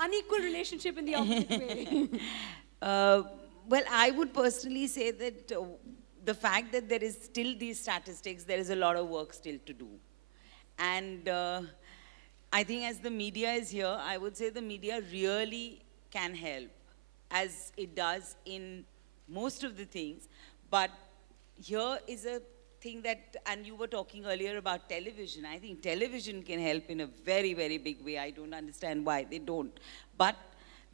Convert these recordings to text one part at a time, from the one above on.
unequal relationship in the opposite way? Well, I would personally say that the fact that there is still these statistics, there is a lot of work still to do. And I think as the media is here, I would say the media really can help, as it does in most of the things. But here is a thing that, and you were talking earlier about television. I think television can help in a very, very big way. I don't understand why they don't. But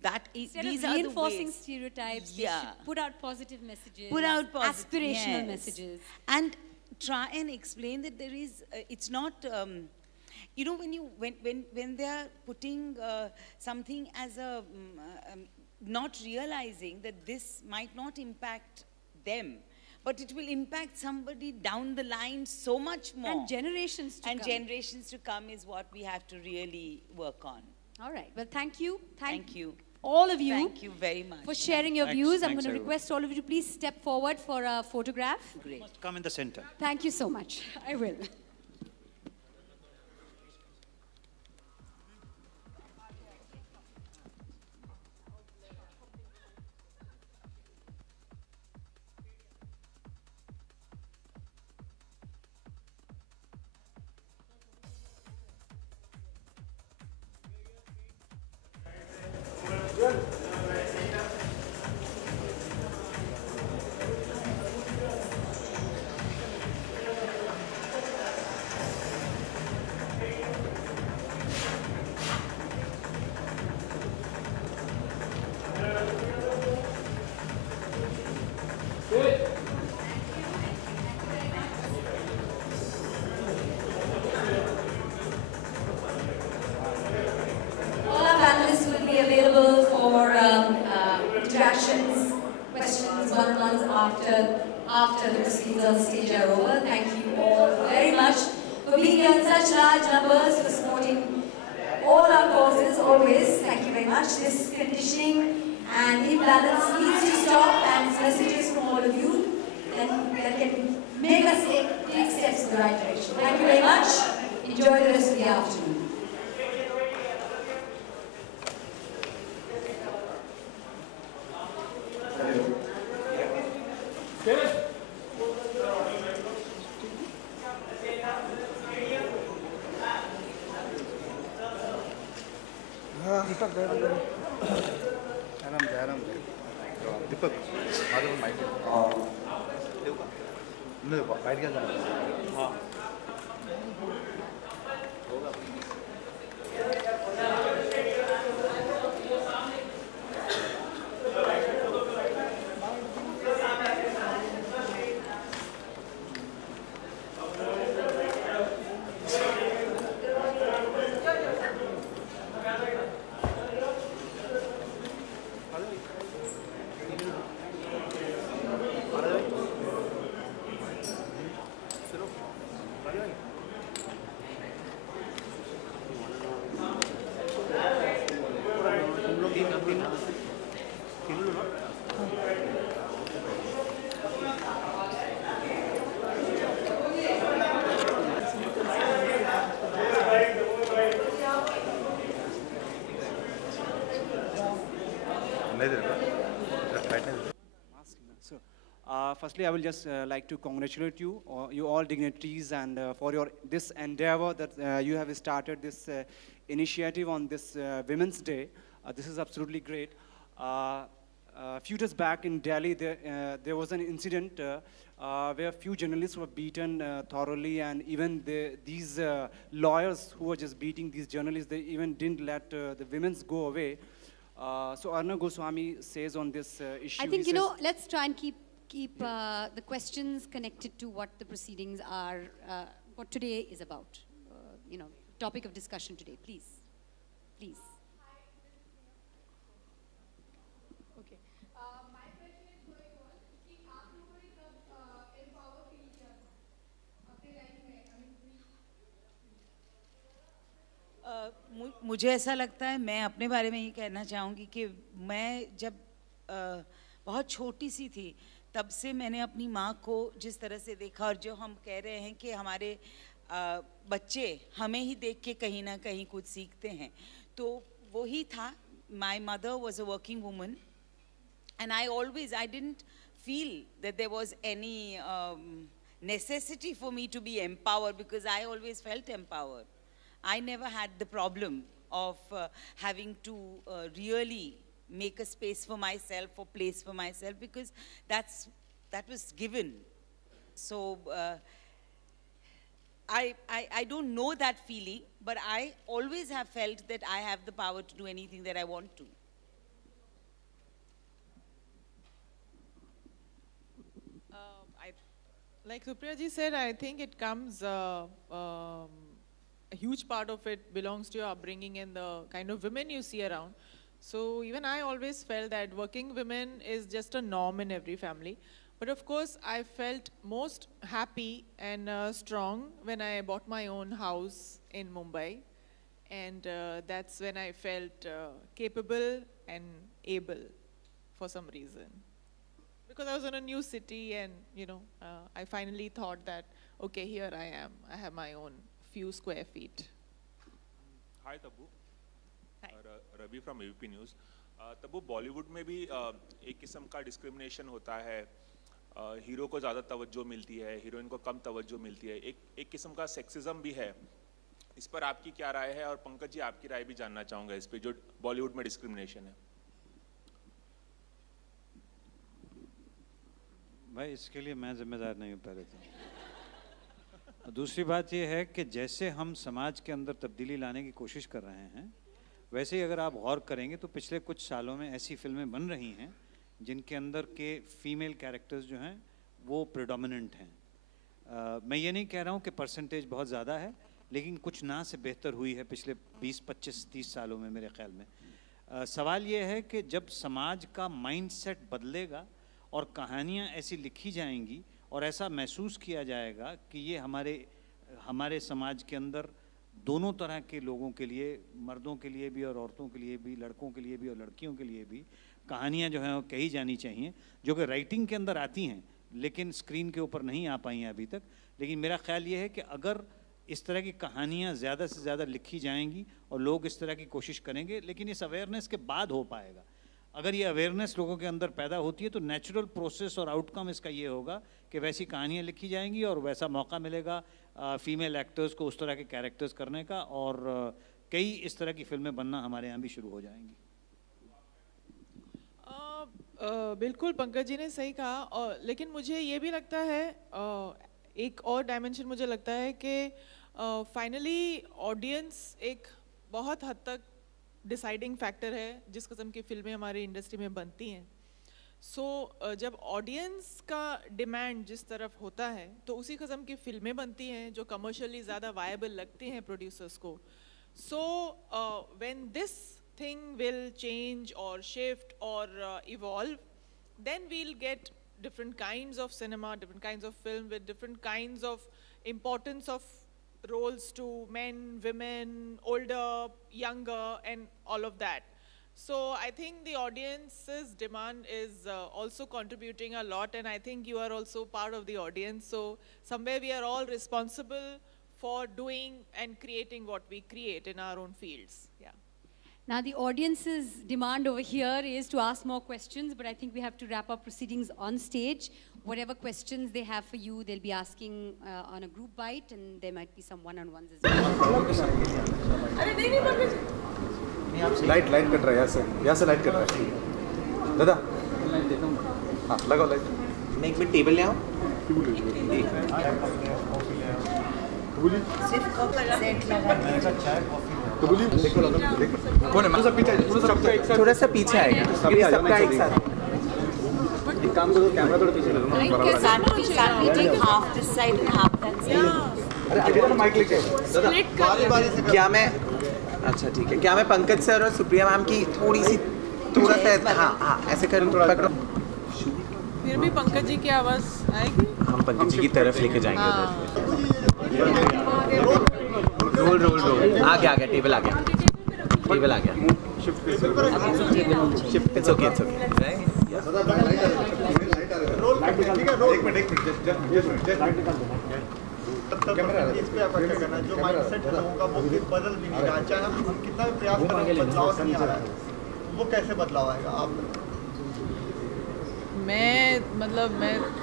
that is, these are the reinforcing ways. stereotypes, Yeah. they should put out positive messages, Put out aspirational yes. messages. And try and explain that there is, it's not, you know, when they are putting something as a, not realizing that this might not impact them, but it will impact somebody down the line so much more. And generations to come. And generations to come is what we have to really work on. All right. Well, thank you. Thank you. All of you. Thank you very much. For sharing your views. I'm going to request all of you to please step forward for a photograph. Great. Must come in the center. Thank you so much. I will. After the proceedings on stage are over. Thank you all very much for being here in such large numbers, for supporting all our causes always. Thank you very much. This conditioning and imbalance needs to stop, and messages from all of you that can make us take steps in the right direction. Thank you very much. Enjoy the rest of the afternoon. दीपक माझं पण माहिती देऊ का नाही बाहेर घ्या जरा हां Firstly, I will just like to congratulate you, you all dignitaries, and for your this endeavor that you have started this initiative on this Women's Day. This is absolutely great. A few days back in Delhi, there was an incident where a few journalists were beaten thoroughly, and even these lawyers who were just beating these journalists, they even didn't let the women go away. So Arnab Goswami says on this issue, I think, let's try and keep the questions connected to what the proceedings are, what today is about. Topic of discussion today, please. Please. Okay. My question is going on कि आप लोगों ने कब empower feel किया था अपने life में? मुझे ऐसा लगता है, मैं अपने बारे में ही कहना चाहूँगी कि मैं जब बहुत छोटी सी थी, तब से मैंने अपनी माँ को जिस तरह से देखा, और जो हम कह रहे हैं कि हमारे बच्चे हमें ही देख के कहीं ना कहीं कुछ सीखते हैं, तो वही था my mother was a working woman, and I didn't feel that there was any necessity for me to be empowered, because I always felt empowered. I never had the problem of having to really make a space for myself or place for myself, because that was given. So I don't know that feeling, but I always have felt that I have the power to do anything that I want to. Like Supriya ji said, I think it comes, a huge part of it belongs to your upbringing and the kind of women you see around. So even I always felt that working women is just a norm in every family. But of course, I felt most happy and strong when I bought my own house in Mumbai. And that's when I felt capable and able for some reason. Because I was in a new city, and I finally thought that, okay, here I am. I have my own few square feet. Hi, Tabu. Hi. Ravi from AVP News. Tabu, Bollywood में भी एक किस्म का discrimination होता है. Hero को ज़्यादा तवज्जो मिलती है, हीरोइन को कम तवज्जो मिलती है. एक किस्म का सेक्सिज्म भी है. इस पर आपकी क्या राय है? और पंकज जी, आपकी राय भी जानना चाहूँगा इस पे, जो बॉलीवुड में डिस्क्रिमिनेशन है. भाई, इसके लिए मैं जिम्मेदार नहीं हूँ पहले तो. दूसरी बात ये है कि जैसे हम समाज के अंदर तब्दीली लाने की कोशिश कर रहे हैं, वैसे ही अगर आप गौर करेंगे तो पिछले कुछ सालों में ऐसी फिल्में बन रही हैं जिनके अंदर के फीमेल कैरेक्टर्स जो हैं वो प्रेडोमिनेंट हैं. मैं ये नहीं कह रहा हूँ कि परसेंटेज बहुत ज़्यादा है, लेकिन कुछ ना से बेहतर हुई है पिछले 20, 25, 30 सालों में मेरे ख्याल में. सवाल ये है कि जब समाज का माइंडसेट बदलेगा और कहानियाँ ऐसी लिखी जाएंगी और ऐसा महसूस किया जाएगा कि ये हमारे समाज के अंदर दोनों तरह के लोगों के लिए, मर्दों के लिए भी और औरतों के लिए भी, लड़कों के लिए भी और लड़कियों के लिए भी कहानियाँ जो हैं वो कही जानी चाहिए, जो कि राइटिंग के अंदर आती हैं लेकिन स्क्रीन के ऊपर नहीं आ पाई हैं अभी तक. लेकिन मेरा ख्याल ये है कि अगर इस तरह की कहानियाँ ज़्यादा से ज़्यादा लिखी जाएंगी और लोग इस तरह की कोशिश करेंगे, लेकिन इस अवेयरनेस के बाद हो पाएगा. अगर ये अवेयरनेस लोगों के अंदर पैदा होती है तो नेचुरल प्रोसेस और आउटकम इसका ये होगा कि वैसी कहानियाँ लिखी जाएंगी और वैसा मौका मिलेगा फीमेल एक्टर्स को उस तरह के कैरेक्टर्स करने का, और कई इस तरह की फिल्में बनना हमारे यहाँ भी शुरू हो जाएंगी. बिल्कुल पंकज जी ने सही कहा, और लेकिन मुझे ये भी लगता है, एक और डायमेंशन मुझे लगता है कि फाइनली ऑडियंस एक बहुत हद तक डिसाइडिंग फैक्टर है जिस किस्म की फिल्में हमारी इंडस्ट्री में बनती हैं. सो जब ऑडियंस का डिमांड जिस तरफ होता है तो उसी किस्म की फिल्में बनती हैं जो कमर्शियली ज़्यादा वायबल लगती हैं प्रोड्यूसर्स को. So when this thing will change or shift or evolve, then we'll get different kinds of cinema, different kinds of film with different kinds of importance of roles to men, women, older, younger, and all of that. So I think the audience's demand is also contributing a lot, and I think you are also part of the audience. So somewhere we are all responsible for doing and creating what we create in our own fields. Yeah. Now the audience's demand over here is to ask more questions, but I think we have to wrap up proceedings on stage. Whatever questions they have for you, they'll be asking on a group bite, and there might be some one-on-ones as well. Light cut रहा है यहाँ से light cut रहा है. दादा, हाँ लगाओ light. मैं एक मिनट टेबल ले आऊँ. कौन है? थोड़ा सा पीछे आएगा, सबका एक साथ. एक काम करो, कैमरा थोड़ा पीछे ले लो. अरे आगे वाला माइक लेके. क्या मैं, अच्छा ठीक है, क्या मैं पंकज सर और सुप्रिया मैम की थोड़ा सा, हाँ ऐसे करूँ, पकड़ो. फिर भी पंकज जी की आवाज़ आएगी. हम पंकज जी की तरफ लेके जाएंगे. रोल आ गया टेबल आ गया. It's okay. एक मिनट इस पे आप क्या करना, जो माइंडसेट है लोगों का वो बदल भी नहीं रहा, चाहे हम कितना भी प्रयास करें बदलाव नहीं आ रहा है. वो कैसे बदलाव आएगा आप? मैं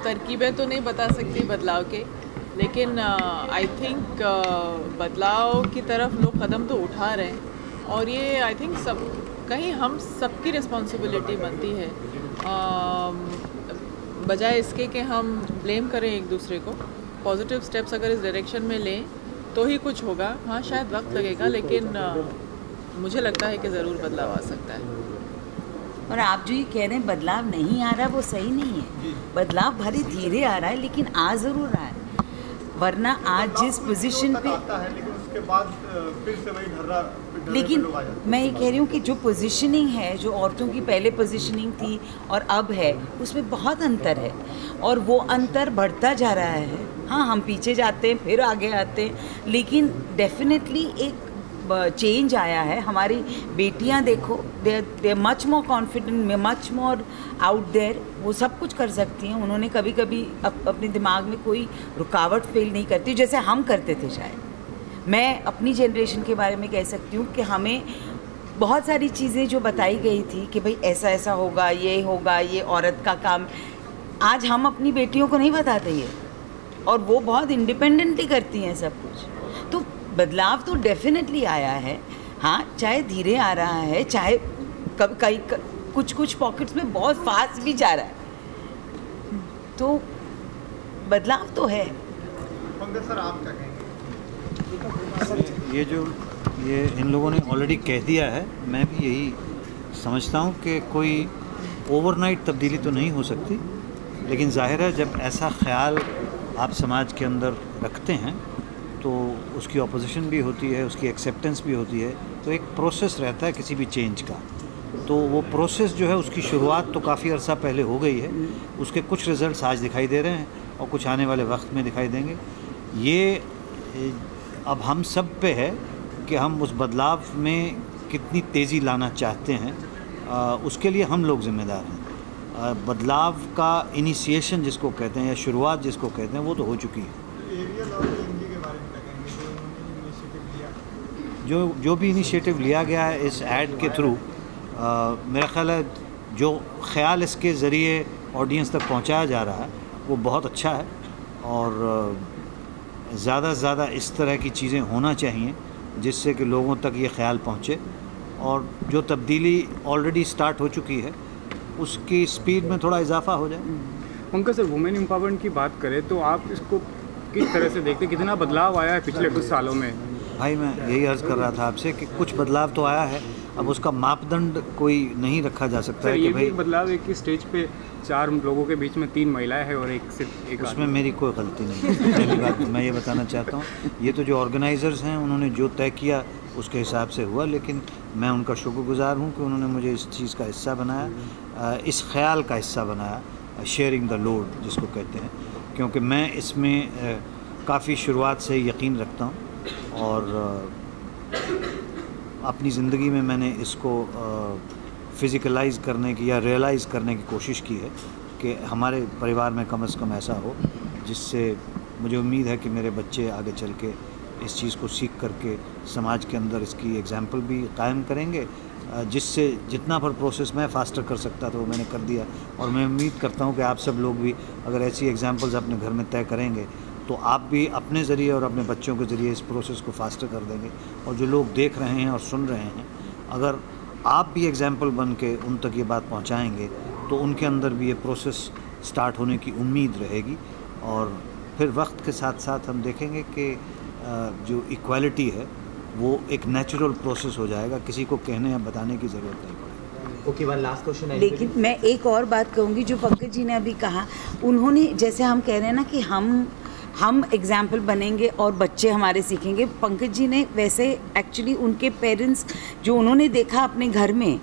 तरकीबें तो नहीं बता सकती बदलाव के, लेकिन आई थिंक बदलाव की तरफ लोग कदम तो उठा रहे हैं, और ये आई थिंक कहीं हम सबकी रिस्पॉन्सिबिलिटी बनती है, बजाय इसके कि हम ब्लेम करें एक दूसरे को। पॉजिटिव स्टेप्स अगर इस डायरेक्शन में लें तो ही कुछ होगा। हाँ, शायद वक्त लगेगा, लेकिन मुझे लगता है कि ज़रूर बदलाव आ सकता है। और आप जो ये कह रहे हैं बदलाव नहीं आ रहा, वो सही नहीं है। बदलाव भले धीरे आ रहा है, लेकिन आ ज़रूर रहा है। वरना आज जिस पोजीशन पे आता है, लेकिन उसके बाद फिर से वही ढर्रा लेकिन मैं ये कह रही हूँ कि जो पोजीशनिंग है, जो औरतों की पहले पोजीशनिंग थी और अब है, उसमें बहुत अंतर है, और वो अंतर बढ़ता जा रहा है। हाँ, हम पीछे जाते हैं, फिर आगे आते हैं, लेकिन डेफिनेटली एक चेंज आया है। हमारी बेटियां देखो, they are much more confident, much more out there. वो सब कुछ कर सकती हैं। उन्होंने कभी कभी अपने दिमाग में कोई रुकावट फील नहीं करती, जैसे हम करते थे शायद। मैं अपनी जनरेशन के बारे में कह सकती हूँ कि हमें बहुत सारी चीज़ें जो बताई गई थी कि भाई ऐसा ऐसा होगा, ये औरत का काम, आज हम अपनी बेटियों को नहीं बताते ये, और वो बहुत इंडिपेंडेंटली करती हैं सब कुछ। तो बदलाव तो डेफिनेटली आया है। हाँ, चाहे धीरे आ रहा है, चाहे कई कुछ पॉकेट्स में बहुत फास्ट भी जा रहा है, तो बदलाव तो है। पंकज सर, आप क्या कहेंगे? ये इन लोगों ने ऑलरेडी कह दिया है। मैं भी यही समझता हूँ कि कोई ओवरनाइट तब्दीली तो नहीं हो सकती, लेकिन जाहिर है जब ऐसा ख्याल आप समाज के अंदर रखते हैं तो उसकी ऑपोजिशन भी होती है, उसकी एक्सेप्टेंस भी होती है, तो एक प्रोसेस रहता है किसी भी चेंज का। तो वो प्रोसेस जो है उसकी शुरुआत तो काफ़ी अर्सा पहले हो गई है, उसके कुछ रिज़ल्ट्स आज दिखाई दे रहे हैं और कुछ आने वाले वक्त में दिखाई देंगे। ये अब हम सब पे है कि हम उस बदलाव में कितनी तेज़ी लाना चाहते हैं, उसके लिए हम लोग ज़िम्मेदार हैं। बदलाव का इनिशिएशन जिसको कहते हैं या शुरुआत जिसको कहते हैं वो तो हो चुकी है। जो भी इनिशिएटिव लिया गया है इस ऐड के थ्रू, मेरा ख्याल है जो ख्याल इसके ज़रिए ऑडियंस तक पहुंचाया जा रहा है वो बहुत अच्छा है, और ज़्यादा से ज़्यादा इस तरह की चीज़ें होना चाहिए जिससे कि लोगों तक ये ख्याल पहुँचे, और जो तब्दीली ऑलरेडी स्टार्ट हो चुकी है उसकी स्पीड में थोड़ा इजाफा हो जाए। पंकज सर, वुमेन एम्पावरमेंट की बात करें तो आप इसको किस तरह से देखते, कितना बदलाव आया है पिछले कुछ सालों में? भाई मैं यही अर्ज़ कर रहा था आपसे कि कुछ बदलाव तो आया है, अब उसका मापदंड कोई नहीं रखा जा सकता है कि भाई बदलाव एक ही स्टेज पे 4 लोगों के बीच में 3 महिलाएं हैं और सिर्फ एक उसमें मेरी कोई गलती नहीं है। पहली बात मैं ये बताना चाहता हूँ, ये तो जो ऑर्गेनाइज़र्स हैं उन्होंने जो तय किया उसके हिसाब से हुआ, लेकिन मैं उनका शुक्रगुजार हूँ कि उन्होंने मुझे इस चीज़ का हिस्सा बनाया, इस ख्याल का हिस्सा बनाया, शेयरिंग द लोड जिसको कहते हैं, क्योंकि मैं इसमें काफ़ी शुरुआत से यकीन रखता हूँ, और अपनी ज़िंदगी में मैंने इसको फिज़िकलाइज़ करने की या रियलाइज़ करने की कोशिश की है कि हमारे परिवार में कम से कम ऐसा हो, जिससे मुझे उम्मीद है कि मेरे बच्चे आगे चल के इस चीज़ को सीख करके समाज के अंदर इसकी एग्जाम्पल भी कायम करेंगे, जिससे जितना पर प्रोसेस मैं फास्टर कर सकता था वो मैंने कर दिया। और मैं उम्मीद करता हूँ कि आप सब लोग भी अगर ऐसी एग्जाम्पल्स अपने घर में तय करेंगे तो आप भी अपने ज़रिए और अपने बच्चों के ज़रिए इस प्रोसेस को फास्टर कर देंगे। और जो लोग देख रहे हैं और सुन रहे हैं, अगर आप भी एग्जाम्पल बन के उन तक ये बात पहुँचाएँगे तो उनके अंदर भी ये प्रोसेस स्टार्ट होने की उम्मीद रहेगी, और फिर वक्त के साथ साथ हम देखेंगे कि जो इक्वालिटी है वो एक नेचुरल प्रोसेस हो जाएगा, किसी को कहने या बताने की ज़रूरत नहीं पड़ेगी। ओके, वन लास्ट क्वेश्चन है। लेकिन मैं एक और बात कहूँगी जो पंकज जी ने अभी कहा, उन्होंने जैसे हम कह रहे हैं ना कि हम एग्जाम्पल बनेंगे और बच्चे हमारे सीखेंगे, पंकज जी ने वैसे एक्चुअली उनके पेरेंट्स जो उन्होंने देखा अपने घर में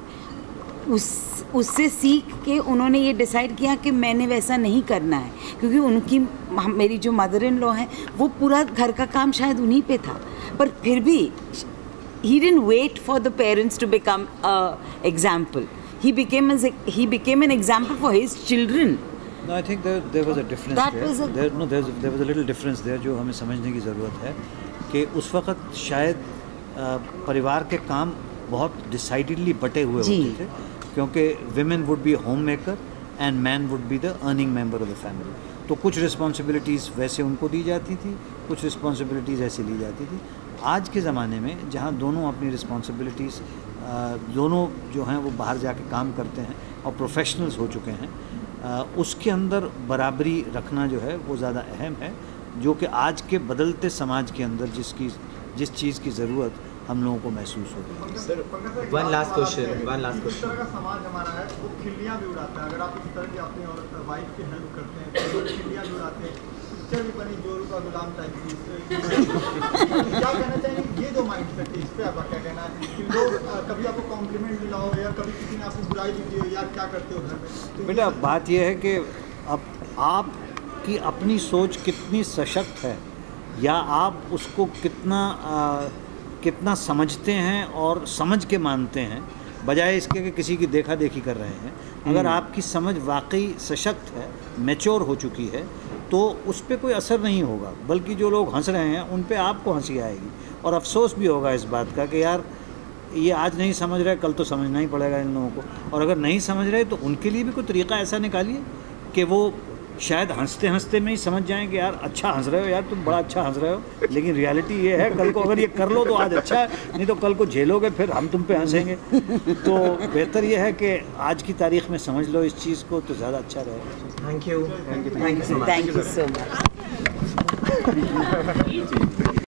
उससे सीख के उन्होंने ये डिसाइड किया कि मैंने वैसा नहीं करना है, क्योंकि मेरी जो मदर इन लॉ हैं वो पूरा घर का काम शायद उन्हीं पे था, पर फिर भी he didn't wait for the parents to become an example. He became an example for his children. No, I think there was a difference there. There was a little difference there जो हमें समझने की ज़रूरत है कि उस वक़्त शायद परिवार के काम बहुत डिसाइडेडली बटे हुए होते थे, क्योंकि women would be home maker and man would be the earning member of the family. तो कुछ रिस्पॉन्सिबिलिटीज़ वैसे उनको दी जाती थी, कुछ रिस्पॉन्सिबिलिटीज़ ऐसे ली जाती थी। आज के ज़माने में जहाँ दोनों अपनी रिस्पॉन्सिबिलिटीज़ दोनों जो हैं वो बाहर जाके काम करते हैं और प्रोफेशनल्स हो चुके हैं, उसके अंदर बराबरी रखना जो है वो ज़्यादा अहम है, जो कि आज के बदलते समाज के अंदर जिस चीज़ की ज़रूरत हम लोगों को महसूस हो रही है। सर वन लास्ट क्वेश्चन इस तरह का समाज हमारा है, वो खिल्लियाँ भी उड़ाता है। अगर आप इस तरह की अपनी और वाइफ की हेल्प करते हैं तो खिल्लियाँ भी उड़ाते हैं, पिक्चर भी बनी जोरू का गुलाम टाइप की। क्या कहना चाहेंगे ये जो माइंड सेट है, इस पर आपका क्या कहना है कि लोग कभी आपको कॉम्प्लीमेंट मिला हो या कभी किसी ने आपको बुराई भी दी हो, यार क्या करते हो घर में? तो बेटा बात यह है कि अब आपकी अपनी सोच कितनी सशक्त है या आप उसको कितना समझते हैं और समझ के मानते हैं, बजाय इसके कि किसी की देखा देखी कर रहे हैं। अगर आपकी समझ वाकई सशक्त है, मैच्योर हो चुकी है, तो उस पर कोई असर नहीं होगा, बल्कि जो लोग हंस रहे हैं उन पे आपको हंसी आएगी और अफसोस भी होगा इस बात का कि यार ये आज नहीं समझ रहे, कल तो समझना ही पड़ेगा इन लोगों को। और अगर नहीं समझ रहे तो उनके लिए भी कोई तरीक़ा ऐसा निकालिए कि वो शायद हंसते हंसते में ही समझ जाएं कि यार अच्छा हंस रहे हो, यार तुम बड़ा अच्छा हंस रहे हो, लेकिन रियलिटी ये है कल को अगर ये कर लो तो आज अच्छा है, नहीं तो कल को झेलोगे फिर हम तुम पे हंसेंगे। तो बेहतर ये है कि आज की तारीख में समझ लो इस चीज़ को तो ज़्यादा अच्छा रहेगा। Thank you so much.